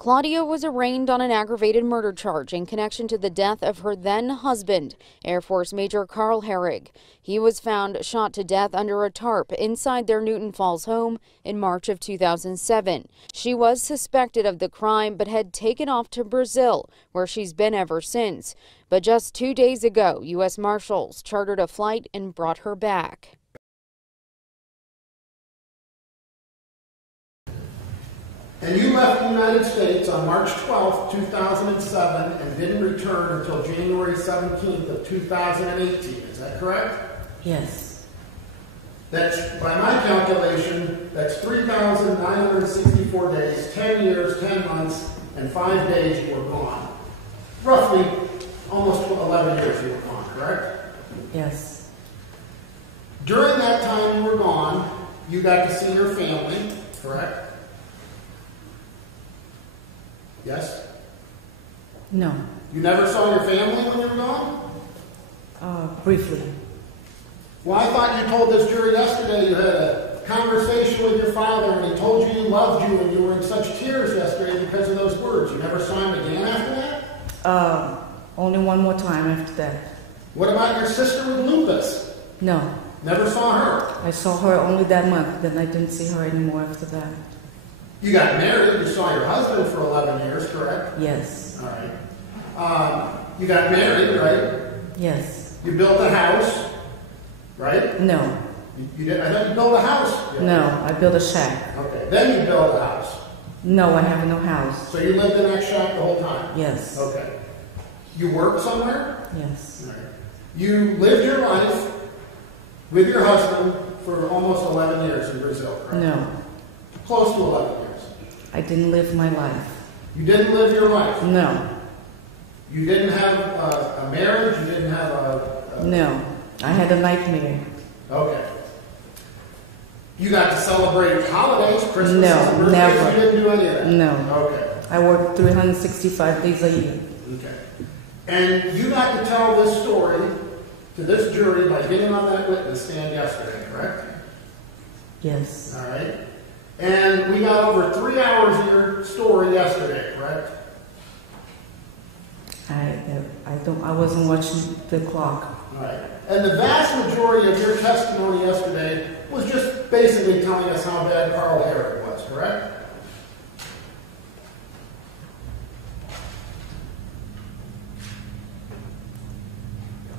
Claudia was arraigned on an aggravated murder charge in connection to the death of her then-husband, Air Force Major Carl Hoerig. He was found shot to death under a tarp inside their Newton Falls home in March of 2007. She was suspected of the crime but had taken off to Brazil, where she's been ever since. But just 2 days ago, U.S. Marshals chartered a flight and brought her back. And you left the United States on March 12, 2007 and didn't return until January 17th of 2018. Is that correct? Yes. That's, by my calculation, that's 3,964 days, 10 years, 10 months, and 5 days you were gone. Roughly almost 11 years you were gone, correct? Yes. During that time you were gone, you got to see your family, correct? Yes? No. You never saw your family when you were gone? Briefly. Well, I thought you told this jury yesterday you had a conversation with your father and he told you he loved you and you were in such tears yesterday because of those words. You never saw him again after that? Only one more time after that. What about your sister with lupus? No. Never saw her? I saw her only that month, then I didn't see her anymore after that. You got married, you saw your husband for 11 years, correct? Yes. All right. You got married, right? Yes. You built a house, right? No. You did, I thought you built a house. No, I built a shack. Okay, then you built a house. No, I have no house. So you lived in that shack the whole time? Yes. Okay. You worked somewhere? Yes. All right. You lived your life with your husband for almost 11 years in Brazil, correct? No. Close to 11 years. I didn't live my life. You didn't live your life? No. You didn't have a marriage? You didn't have a... No. I had a nightmare. Okay. You got to celebrate holidays, Christmas, No, and birthdays? never. You didn't do any of that? No. Okay. I worked 365 days a year. Okay. And you got to tell this story to this jury by getting on that witness stand yesterday, correct? Yes. All right. And we got over 3 hours of your story yesterday, correct? I wasn't watching the clock. All right. And the vast majority of your testimony yesterday was just basically telling us how bad Carl Hoerig was, correct?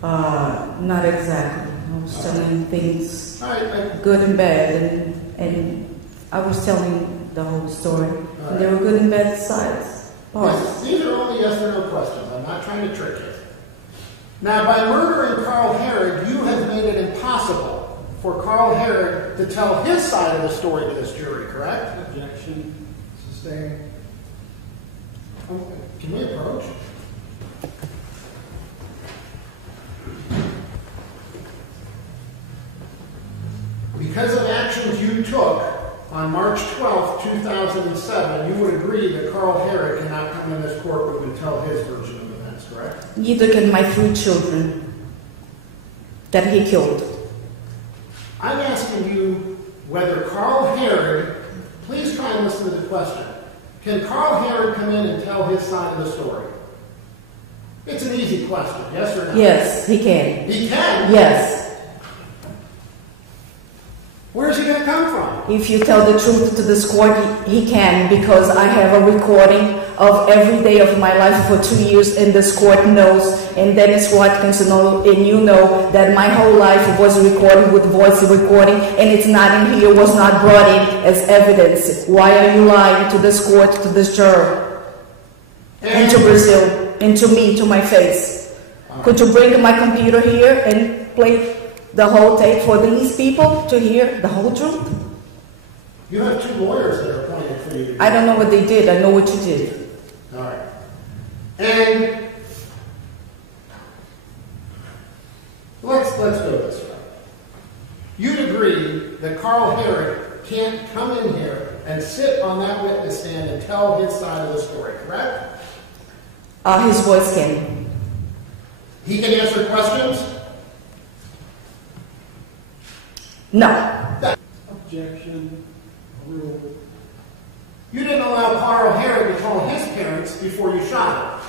Not exactly. I was telling things Right. good and bad, and I was telling the whole story. And there were good and bad sides. Parts. These are only yes or no questions. I'm not trying to trick you. Now, by murdering Carl Hoerig, you have made it impossible for Carl Hoerig to tell his side of the story to this jury, correct? Objection. Sustained. Can we approach? Because of actions you took on March 12, 2007, you would agree that Carl Hoerig cannot come in this courtroom and tell his version of events, correct? Neither can my 3 children that he killed. I'm asking you whether Carl Hoerig, please try and listen to the question. Can Carl Hoerig come in and tell his side of the story? It's an easy question, yes or no? Yes, he can. He can? Yes. Where's he going to come from? If you tell the truth to this court, he can, because I have a recording of every day of my life for 2 years, and this court knows, and Dennis Watkins know, and you know that my whole life was recorded with voice recording, and it's not in here, was not brought in as evidence. Why are you lying to this court, to this juror, and to Brazil, and to me, to my face? Could you bring my computer here and play the whole tape for these people to hear the whole truth? You have 2 lawyers that are appointed for you to do I don't know what they did. I know what you did. All right. And let's go this way. You'd agree that Carl Hoerig can't come in here and sit on that witness stand and tell his side of the story, correct? His voice can. He can answer questions? No. Objection. Rule. You didn't allow Carl Hoerig to call his parents before you shot him.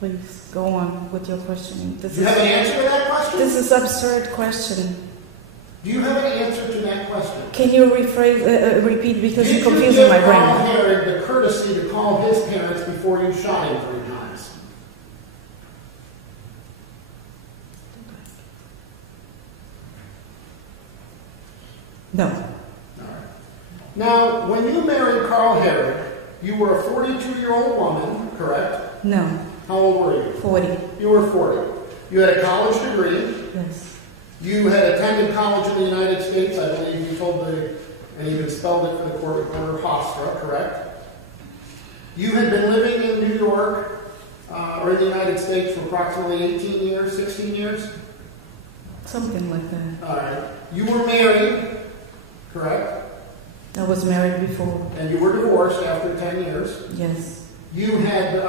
Please go on with your questioning. Do you have an answer to that question? This is absurd question. Do you have an answer to that question? Can you repeat because you're confusing my brain? Did you give Carl Hoerig the courtesy to call his parents before you shot him 3 times? No. All right. Now, when you married Carl Hoerig, you were a 42-year-old woman, correct? No. How old were you? 40. You were 40. You had a college degree. Yes. You had attended college in the United States. I believe you told and you even spelled it for the court reporter, Hofstra, correct? You had been living in New York or in the United States for approximately 18 years, 16 years? Something like that. All right. You were married, correct? I was married before. And you were divorced after 10 years. Yes. You had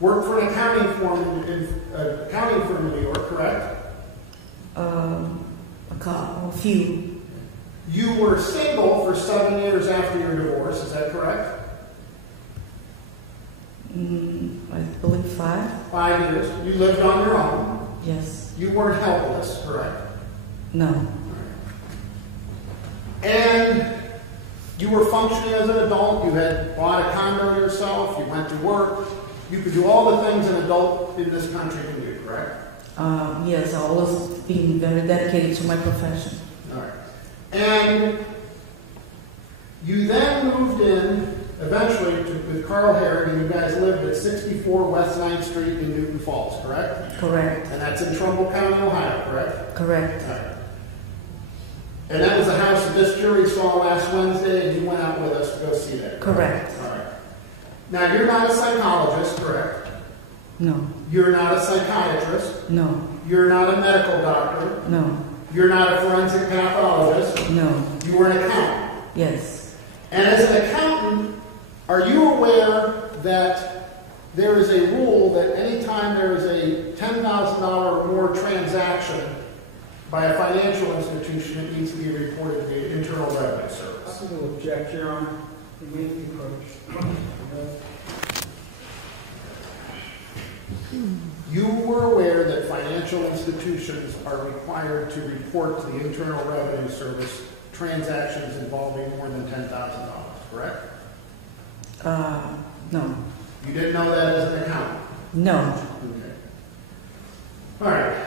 worked for an accounting firm in New York, correct? A few. You were single for 7 years after your divorce, is that correct? I believe 5. 5 years. You lived on your own. Yes. You weren't helpless, correct? No. And you were functioning as an adult. You had bought a condo yourself. You went to work. You could do all the things an adult in this country can do, correct? Yes, I always been very dedicated to my profession. All right. And you then moved in eventually with Carl Hoerig, and you guys lived at 64 West 9th Street in Newton Falls, correct? Correct. And that's in Trumbull County, Ohio, correct? Correct. All right. And that was the house that this jury saw last Wednesday, and you went out with us to go see that. Correct. All right. Now, you're not a psychologist, correct? No. You're not a psychiatrist. No. You're not a medical doctor. No. You're not a forensic pathologist. No. You were an accountant. Yes. And as an accountant, are you aware that there is a rule that anytime there is a $10,000 or more transaction by a financial institution, it needs to be reported to the Internal Revenue Service? I will object, Your Honor. You may be approached. You were aware that financial institutions are required to report to the Internal Revenue Service transactions involving more than $10,000, correct? No. You didn't know that as an accountant? No. Okay. All right.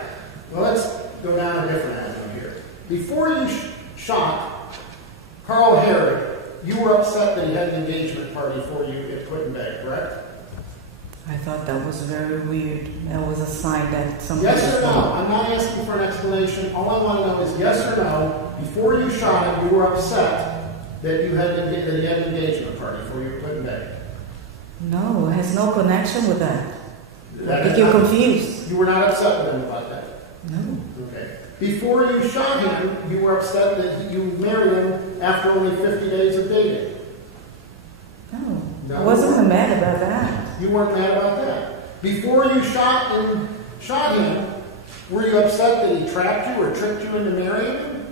Well, let's go down a different avenue here. Before you shot Carl Hoerig, you were upset that he had an engagement party for you at Put-in-Bay, correct? I thought that was very weird. That was a sign that something Yes was or no? wrong. I'm not asking for an explanation. All I want to know is yes or no. Before you shot him, you were upset that he had an engagement party for you at Put-in-Bay. No, it has no connection with that. That If you're confused. You were not upset with him about that? No. Okay. Before you shot him, you were upset that you married him after only 50 days of dating? No. No. I wasn't mad about that. You weren't mad about that. Before you shot him, were you upset that he trapped you or tricked you into marrying him?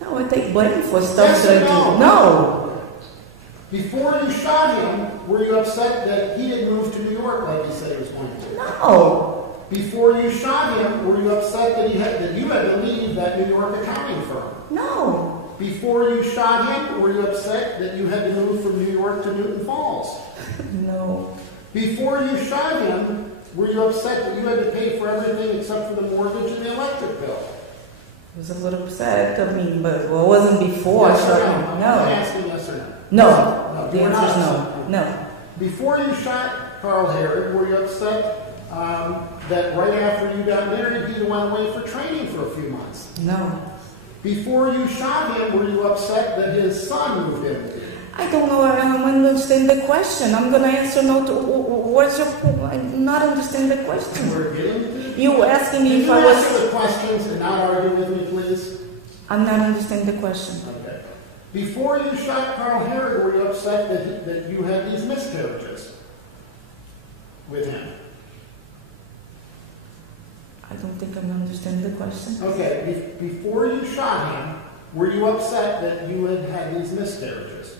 No, I take blame for stuff Yes that or I no? do. No. Before you shot him, were you upset that he had moved to New York like he said he was going to? No. Before you shot him, were you upset that you had to leave that New York accounting firm? No. Before you shot him, were you upset that you had to move from New York to Newton Falls? No. Before you shot him, were you upset that you had to pay for everything except for the mortgage and the electric bill? I was a little upset, but it wasn't before. Yes or so no? I'm no. asking yes or no. No. The you were answer is not no. upset. No. Before you shot Carl Hoerig, were you upset that right after you got married, he went away for training for a few months? No. Before you shot him, were you upset that his son moved in with you? I don't know. I don't understand the question. I'm going to answer no to what's your point? I not understand the question. We're getting to You asking me Can if you I was... answer the questions and not argue with me, please? I'm not understanding the question. Okay. Before you shot Carl Hoerig, were you upset that you had these miscarriages with him? I don't think I'm understanding the question. Okay, before you shot him, were you upset that you had had these miscarriages?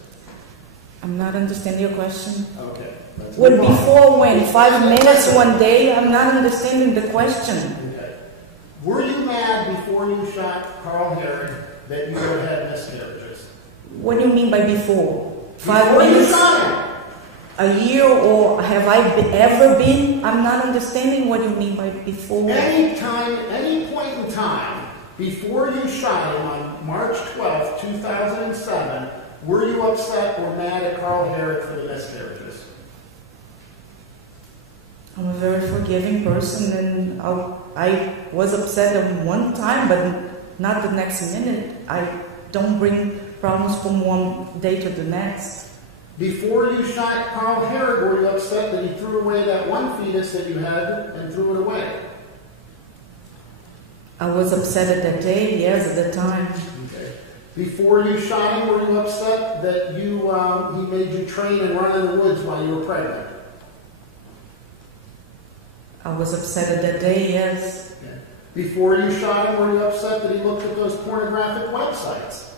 I'm not understanding your question. Okay. When before when? 5 minutes, 1 day? I'm not understanding the question. Okay. Were you mad before you shot Carl Hoerig that you had had miscarriages? What do you mean by before? 5 Before minutes? you shot him. A year, or have I ever been? I'm not understanding what you mean by before. Any point in time before you shot him on March 12th, 2007, were you upset or mad at Carl Hoerig for the miscarriages? I'm a very forgiving person, and I was upset at one time, but not the next minute. I don't bring problems from one day to the next. Before you shot Carl Hoerig, were you upset that he threw away that one fetus that you had and threw it away? I was upset at that day, yes, at the time. Okay. Before you shot him, were you upset that he made you train and run in the woods while you were pregnant? I was upset at that day, yes. Okay. Before you shot him, were you upset that he looked at those pornographic websites?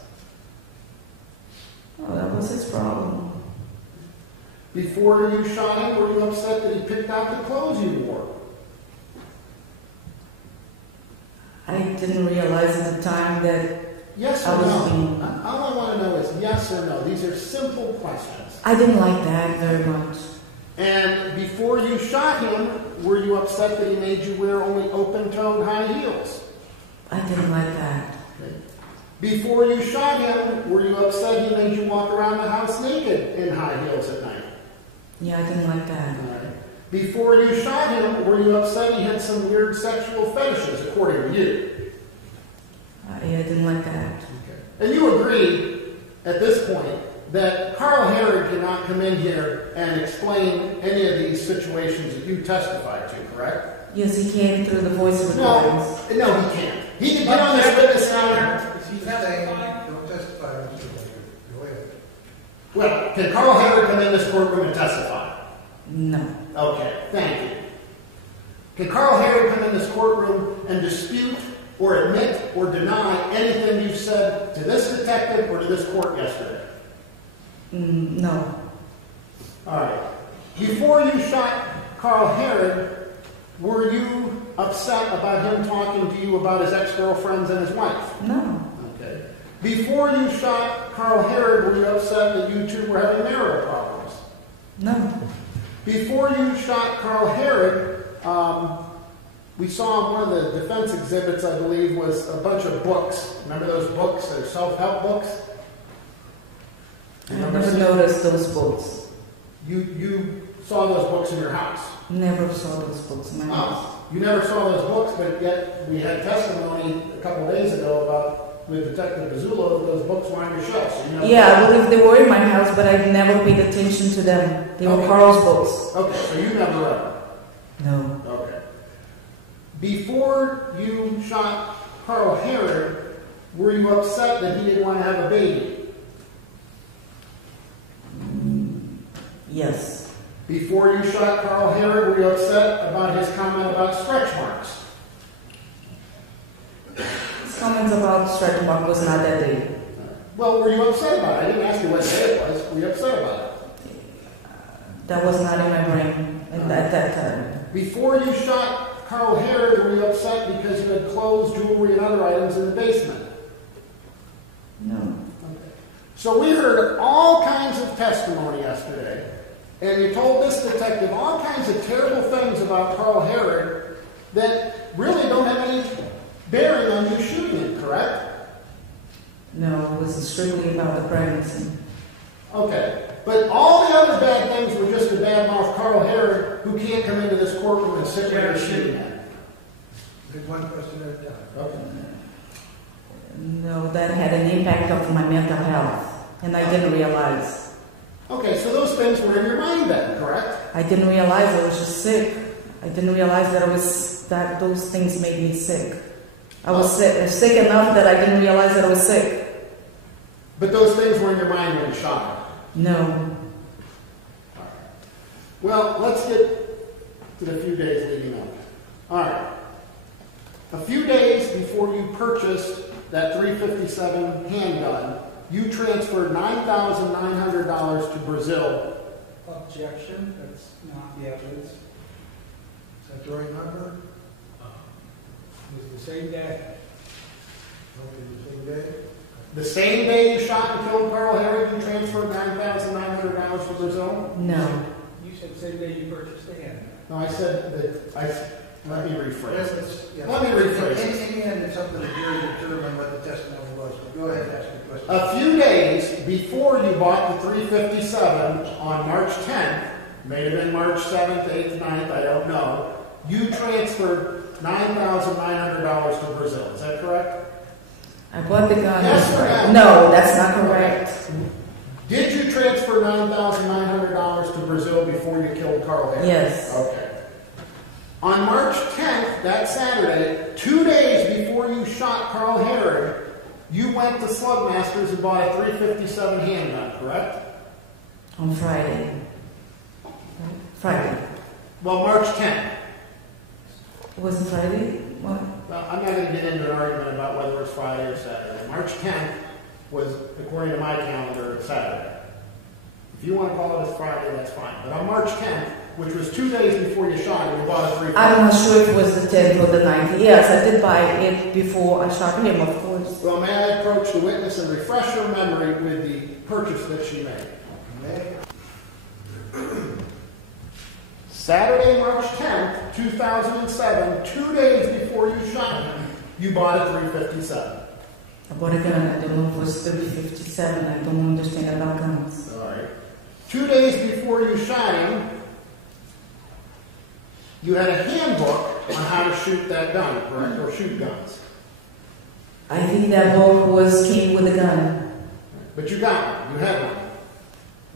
Oh, that was his problem. Before you shot him, were you upset that he picked out the clothes you wore? I didn't realize at the time that Yes or no? All I want to know is yes or no. These are simple questions. I didn't like that very much. And before you shot him, were you upset that he made you wear only open-toed high heels? I didn't like that. Okay. Before you shot him, were you upset he made you walk around the house naked in high heels at night? Yeah, I didn't like that. All right. Before you shot him, were you upset he had some weird sexual fetishes, according to you? Yeah, I didn't like that. Okay. And you agree, at this point, that Carl Hoerig cannot come in here and explain any of these situations that you testified to, correct? Yes, he came through the voice recordings. No, he can't. He can get on this witness stand. He's saying, don't testify. Go ahead. Well, can Carl Hoerig come in this courtroom and testify? No. Okay, thank you. Can Carl Hoerig come in this courtroom and dispute or admit or deny anything you said to this detective or to this court yesterday? No. All right. Before you shot Carl Hoerig, were you upset about him talking to you about his ex-girlfriends and his wife? No. Okay. Before you shot Carl Hoerig, were you upset that you two were having marital problems? No. Before you shot Carl Hoerig, we saw one of the defense exhibits, I believe, was a bunch of books. Remember those books? They're self-help books? I never noticed those books. You saw those books in your house? Never saw those books in my house. You never saw those books, but yet we had testimony a couple of days ago about with Detective Pizzullo that those books were on your shelf. So you know I believe they were in my house, but I never paid attention to them. They were Carl's books. Okay, so you never read them? No. Okay. Before you shot Carl Hoerig, were you upset that he didn't want to have a baby? Yes. Before you shot Carl Hoerig, were you upset about his comment about stretch marks? His comments about stretch mark was not that day. Well, were you upset about it? I didn't ask you what day it was. Were you upset about it? That was not in my brain at that time. Before you shot Carl Hoerig, were you upset because you had clothes, jewelry, and other items in the basement? No. Okay. So we heard all kinds of testimony yesterday, and you told this detective all kinds of terrible things about Carl Hoerig that really don't have any bearing on you shooting him, correct? No, it was strictly about the pregnancy. Okay. But all the other bad things were just to badmouth Carl Hoerig, who can't come into this courtroom and sit there shooting at him. There's one question at a time. Okay. No, that had an impact on my mental health, and I didn't realize. Okay, so those things were in your mind then, correct? I didn't realize I was just sick. I didn't realize that those things made me sick. I was sick enough that I didn't realize that I was sick. But those things were in your mind when you shot him? No. Well, let's get to the few days leading up. All right. A few days before you purchased that .357 handgun, you transferred $9,900 to Brazil. Objection, that's not the evidence. Is that the right number? It was the same day. Okay, the same day? The same day you shot and killed Carl Hoerig, you transferred $9,900 to Brazil? No. You said the same day you purchased the handgun. No, I said that, let me rephrase this. Yeah. Let me rephrase this. In the end, it's up to the jury to determine what the testimony was. But go ahead and ask your question. A few days before you bought the .357 on March 10th, may have been March 7th, 8th, 9th, I don't know, you transferred $9,900 to Brazil. Is that correct? I bought the gun. Yes or No, that's not correct. Did you transfer $9,900 to Brazil before you killed Carl Hoerig? Yes. Okay. On March 10th, that Saturday, 2 days before you shot Carl Hoerig, you went to Slugmasters and bought a .357 handgun, correct? On Friday. Friday. Well, March 10th. It wasn't Friday? What? Well, I'm not going to get into an argument about whether it's Friday or Saturday. March 10th was, according to my calendar, Saturday. If you want to call it a Friday, that's fine. But on March 10th, which was 2 days before you shot him, you bought a .357. I'm not sure if it was the 10th or the 9th. Yes, I did buy it before I shot him, of course. Well, may I approach the witness and refresh her memory with the purchase that she made? May. Saturday, March 10th, 2007, 2 days before you shot him, you bought a .357. I bought a gun. I don't know if it was .357. I don't understand about guns. All right. 2 days before you shot him, you had a handbook on how to shoot that gun, correct? Or shoot guns. I think that book came with a gun. But you got one. You had one.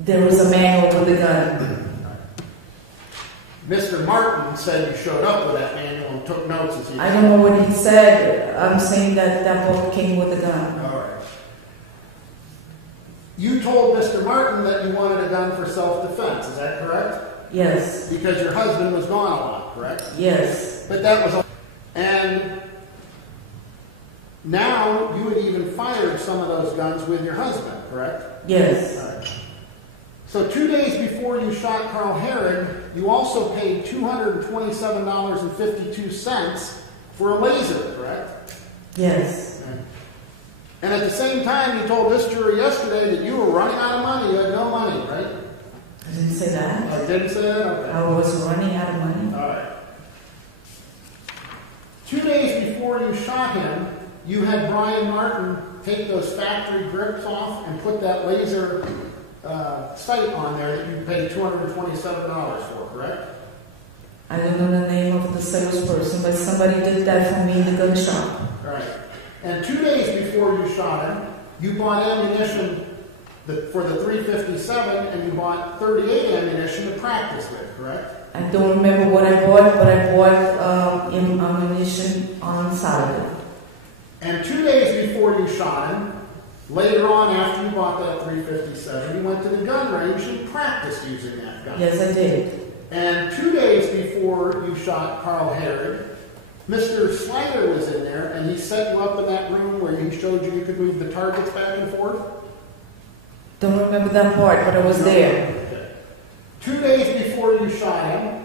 There was a manual with a gun. Mr. Martin said you showed up with that manual and took notes as he I don't know what he said. I'm saying that that book came with a gun. All right. You told Mr. Martin that you wanted a gun for self-defense. Is that correct? Yes. Because your husband was gone a lot, correct? Yes. But that was... And now you had even fired some of those guns with your husband, correct? Yes. All right. So 2 days before you shot Carl Hoerig, you also paid $227.52 for a laser, correct? Yes. Okay. And at the same time, you told this jury yesterday that you were running out of money. You had no money, right? I didn't say that. I didn't say that? Okay. I was running out of money. All right. 2 days before you shot him, you had Brian Martin take those factory grips off and put that laser sight on there that you paid $227 for, correct? I don't know the name of the salesperson, but somebody did that for me in the gun shop. All right. And 2 days before you shot him, you bought ammunition for the .357 and you bought .38 ammunition to practice with, correct? I don't remember what I bought, but I bought ammunition on Saturday. And 2 days before you shot him, later on after you bought that .357, you went to the gun range and practiced using that gun. Yes, I did. And 2 days before you shot Carl Hoerig, Mr. Slider was in there and he set you up in that room where he showed you could move the targets back and forth. Don't remember that part, but I was there. Okay. 2 days before you shot him,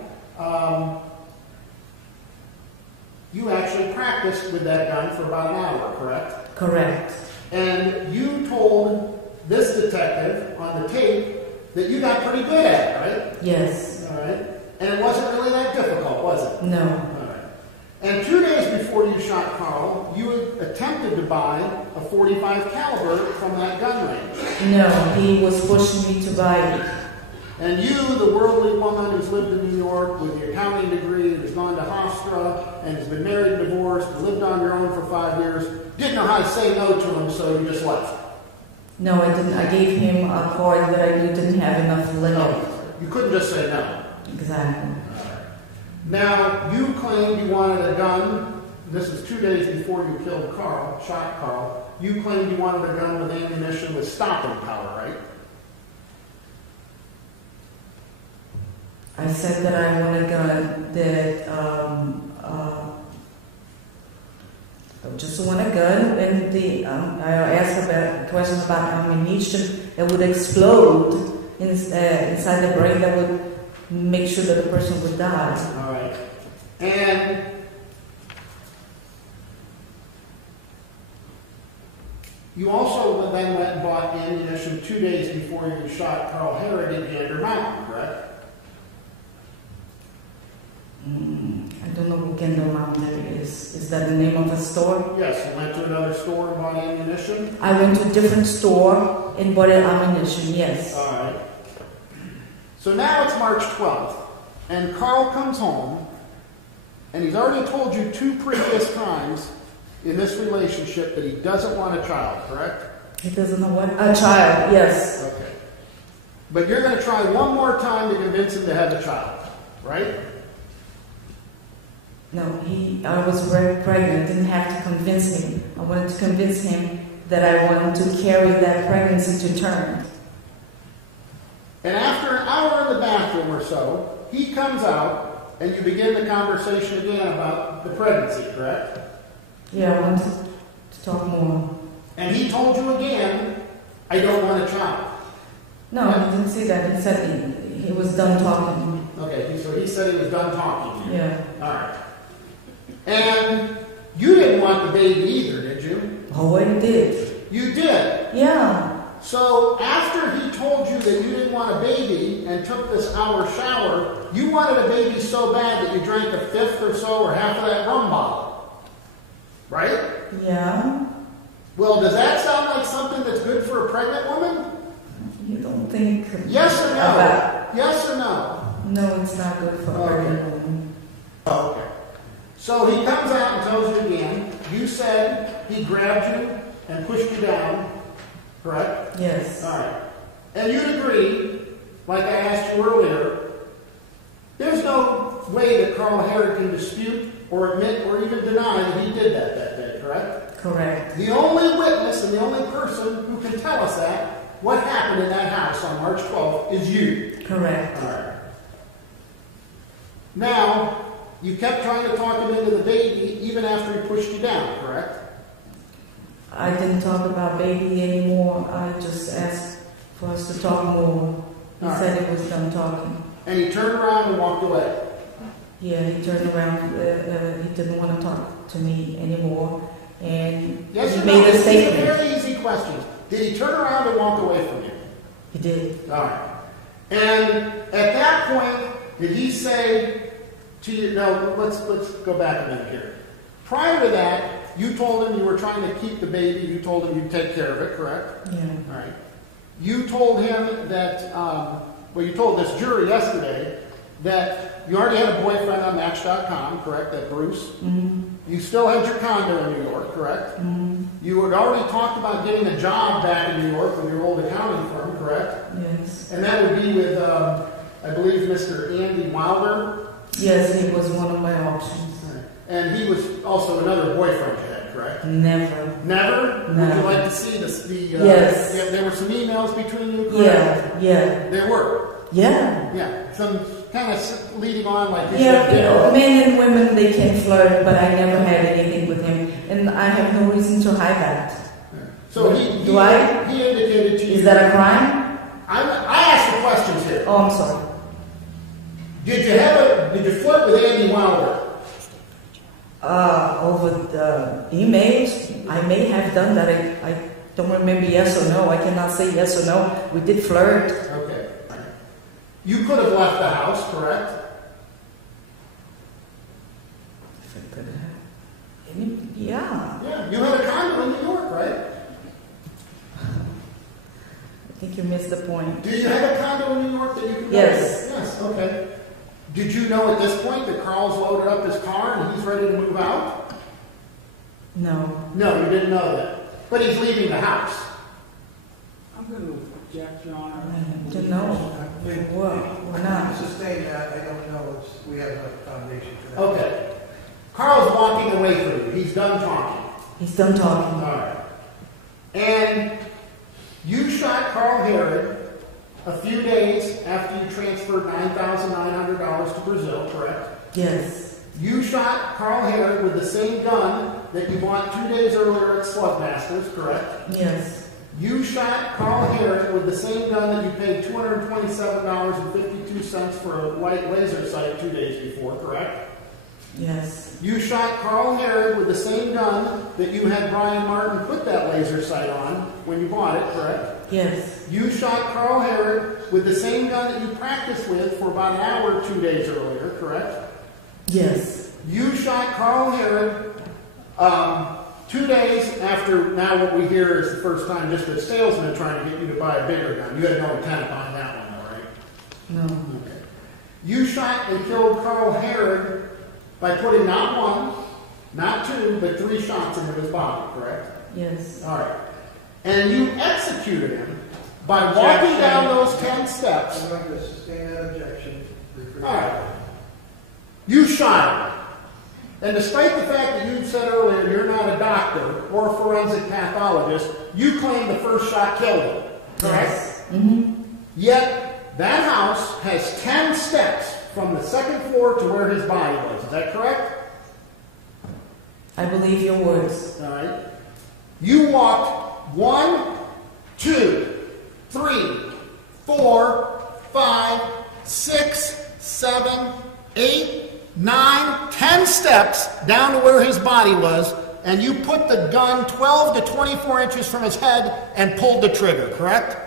you actually practiced with that gun for about an hour, correct? Correct. And you told this detective on the tape that you got pretty good at it, right? Yes. All right. And it wasn't really that difficult, was it? No. All right. And 2 days before you shot Carl, you attempted to buy a .45 caliber from that gun range. No, he was pushing me to buy it. And you, the worldly woman who's lived in New York with the accounting degree and has gone to Hofstra and has been married and divorced and lived on your own for 5 years, didn't know how to say no to him, so you just left. No, I didn't. I gave him a card that I knew didn't have enough limit. No, you couldn't just say no. Exactly. Now, you claimed you wanted a gun. This is 2 days before you killed Carl, shot Carl. You claimed you wanted a gun with ammunition with stopping power, right? I said that I want a gun that I just want a gun, and I asked about a question about ammunition that would explode inside the brain that would make sure that the person would die. All right. And you also then went and bought ammunition 2 days before you shot Carl Hoerig in Gander Mountain, correct? I don't know who Gander Mountain is. Is that the name of a store? Yes, you went to another store and bought ammunition? I went to a different store and bought ammunition, yes. All right. So now it's March 12th, and Carl comes home, and he's already told you 2 previous times in this relationship that he doesn't want a child, correct? He doesn't know what? A child, yes. Okay. But you're going to try one more time to convince him to have a child, right? No, I was very pregnant. Didn't have to convince him. I wanted to convince him that I wanted to carry that pregnancy to term. And after an hour in the bathroom or so, he comes out, and you begin the conversation again about the pregnancy, correct? Yeah, I wanted to talk more. And he told you again, I don't want a child. No, I didn't see that. He said he was done talking. Okay, so he said he was done talking to you. Yeah. All right. And you didn't want the baby either, did you? Oh, I did. You did? Yeah. So after he told you that you didn't want a baby and took this hour shower, you wanted a baby so bad that you drank a fifth or so or half of that rum bottle. Right? Yeah. Well, does that sound like something that's good for a pregnant woman? You don't think... Yes or no? Yes or no? No, it's not good for a pregnant woman. Okay. So he comes out and tells you again, you said he grabbed you and pushed you down, correct? Yes. All right. And you'd agree, like I asked you earlier, there's no way that Carl Hoerig can dispute or admit or even deny that he did that day, correct? Correct. The only witness and the only person who can tell us that, what happened in that house on March 12th, is you. Correct. All right. Now, you kept trying to talk him into the baby even after he pushed you down, correct? I didn't talk about baby anymore. I just asked for us to talk more. He said he was done talking. And he turned around and walked away. Yeah, he turned around. He didn't want to talk to me anymore. And Yes he or made no? a These are statement. very easy questions. Did he turn around and walk away from you? He did. All right. And at that point, did he say to you, no, let's go back a minute here. Prior to that, you told him you were trying to keep the baby. You told him you'd take care of it, correct? Yeah. All right. You told him that, well, you told this jury yesterday that you already had a boyfriend on Match.com, correct? That Bruce. Mm-hmm. You still had your condo in New York, correct? Mm-hmm. You had already talked about getting a job back in New York with your old accounting firm, correct? Yes. And that would be with, I believe, Mr. Andy Wilder. Yes, he was one of my options. And he was also another boyfriend you had, correct? Never. Never? No. Would you like to see this? Yes. There were some emails between you, correct? Yeah. There were? Yeah. Yeah. Some kind of leading on like you Yeah, said. men and women, they can flirt, but I never had anything with him. And I have no reason to hide that. So he indicated to you. Is that a crime? I asked the questions here. Oh, I'm sorry. Did you flirt with Andy Wilder? Over the emails, I may have done that. I don't remember yes or no. I cannot say yes or no. We did flirt. Okay. You could have left the house, correct? If I could have. Yeah. Yeah. You had a condo in New York, right? I think you missed the point. Do you have a condo in New York that you can go Yes. to? Yes. Okay. Did you know at this point that Carl's loaded up his car and he's ready to move out? No. No, you didn't know that. But he's leaving the house. I'm going to object, Your Honor. I don't know. Why not? Sustain that, I don't know, we have a foundation for that. Okay. Carl's walking away from you. He's done talking. He's done talking. All right. And you shot Carl Hoerig a few days after you transferred $9,900 to Brazil, correct? Yes. You shot Carl Hoerig with the same gun that you bought 2 days earlier at Slugmasters, correct? Yes. You shot Carl Hoerig with the same gun that you paid $227.52 for a light laser sight 2 days before, correct? Yes. You shot Carl Hoerig with the same gun that you had Brian Martin put that laser sight on when you bought it, correct? Yes. You shot Carl Hoerig with the same gun that you practiced with for about an hour 2 days earlier, correct? Yes. You shot Carl Hoerig 2 days after, now what we hear is the first time just a salesman trying to get you to buy a bigger gun. You had no intent on that one, all right? No. Okay. You shot and killed Carl Hoerig by putting not one, not two, but 3 shots into his body, correct? Yes. All right. And you executed him by walking down those 10 steps. I'm going to sustain that objection. All right. You shot him. And despite the fact that you said earlier you're not a doctor or a forensic pathologist, you claim the first shot killed him. Correct? Yes. Mm-hmm. Yet, that house has 10 steps from the second floor to where his body was. Is that correct? I believe your words. All right. You walked 1, 2, 3, 4, 5, 6, 7, 8, 9, 10 steps down to where his body was, and you put the gun 12 to 24 inches from his head and pulled the trigger, correct?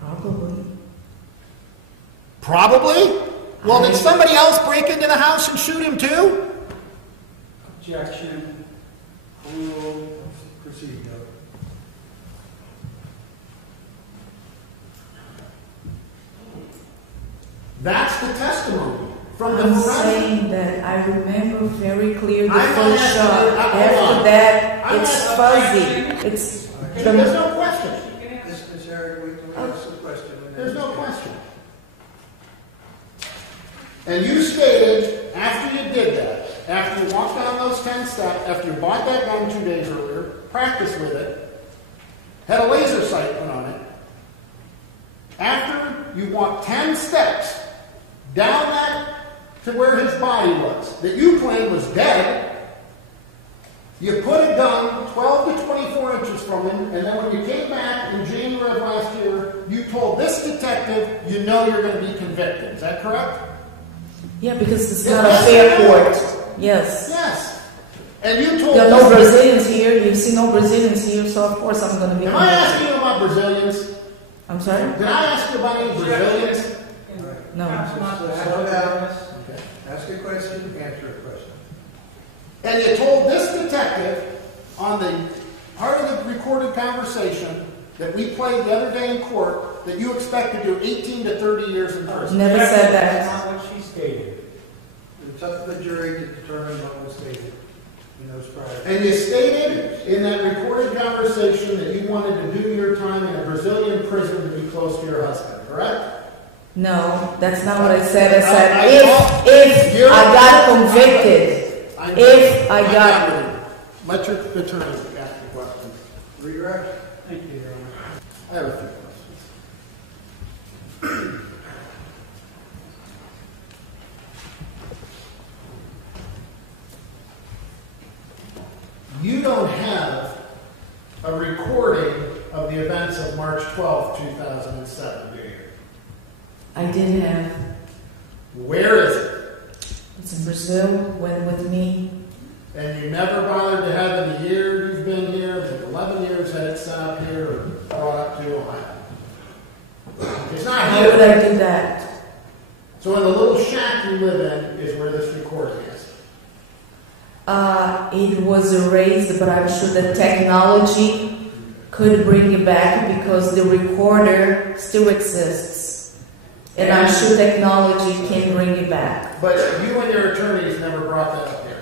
Probably. Probably? Well, did somebody else break into the house and shoot him too? Objection. Rule. Proceed, Doug. That's the testimony from the I'm forensic. saying that I remember very clear the I'm first asking shot. you- hold After on. that, I'm it's asking- fuzzy. It's There's no question. Ms. Hoerig, wait till we ask the question. and then- There's no question. And you stated, after you did that, after you walked down those 10 steps, after you bought that gun 2 days earlier, practiced with it, had a laser sight put on it, after you walked 10 steps down that to where his body was, that you claimed was dead, you put a gun 12 to 24 inches from him, and then when you came back in January of last year, you told this detective you know you're going to be convicted. Is that correct? yeah, because it's not a fair court. Yes. Yes. And you told There are this- no Brazilians here. You see no Brazilians here, so of course I'm going to be Am I convicted. asking you about Brazilians? I'm sorry? Did I ask you about any Brazilians? All right. No. Slow down. Okay. Ask a question, answer a question. And you told this detective on the part of the recorded conversation that we played the other day in court that you expect to do 18 to 30 years in prison. Never said That's that. not what she stated. It's up to the jury to determine what was stated in those prior. And you stated in that recorded conversation that you wanted to do your time in a Brazilian prison to be close to your husband, correct? No, that's not what I said. I said I if you're- I got convicted, if I got... Let your attorney ask the question. Redirect. Thank you, Your Honor. I have a few questions. You don't have a recording of the events of March 12, 2007, do you? I did have... Where is it? It's in Brazil, went with me. And you never bothered to have in the year you've been here, the 11 years that it's sent up here or brought up to Ohio. It's not How would here. I do that? So in the little shack you live in is where this recording is. It was erased, but I'm sure the technology could bring it back because the recorder still exists. And I'm sure technology can bring it back. But you and your attorneys never brought that up here.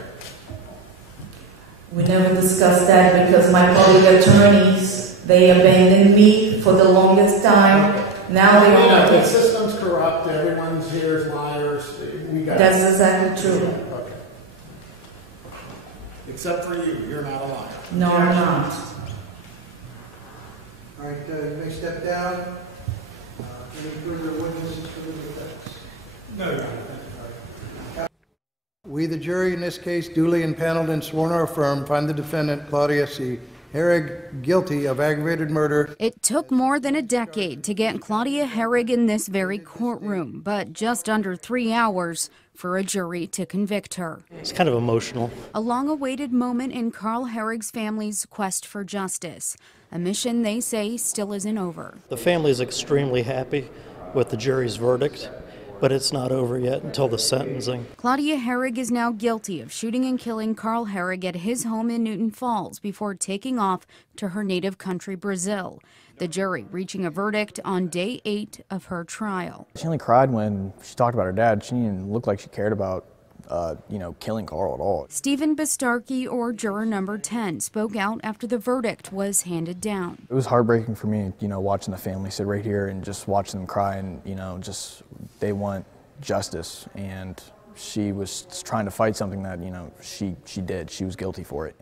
We never discussed that because my public attorneys, they abandoned me for the longest time. Now they want The it. system's corrupt. Everyone's here is liars. We got That's it. exactly true. Okay. Except for you. You're not a liar. No, I'm not. All right, you may step down. Any further witnesses for the defense? No, Your Honor. We, the jury in this case, duly impaneled and sworn or affirm, find the defendant, Claudia Hoerig, guilty of aggravated murder. It took more than a decade to get Claudia Hoerig in this very courtroom, but just under 3 hours for a jury to convict her. It's kind of emotional. A long-awaited moment in Carl Hoerig's family's quest for justice, a mission they say still isn't over. The family is extremely happy with the jury's verdict, but it's not over yet until the sentencing. Claudia Hoerig is now guilty of shooting and killing Carl Hoerig at his home in Newton Falls before taking off to her native country, Brazil. The jury reaching a verdict on day 8 of her trial. She only cried when she talked about her dad. She didn't look like she cared about killing Carl at all. Stephen Bastarkey, or juror number 10, spoke out after the verdict was handed down. It was heartbreaking for me, watching the family sit right here and just watching them cry, and they want justice, and she was trying to fight something that she did. She was guilty for it.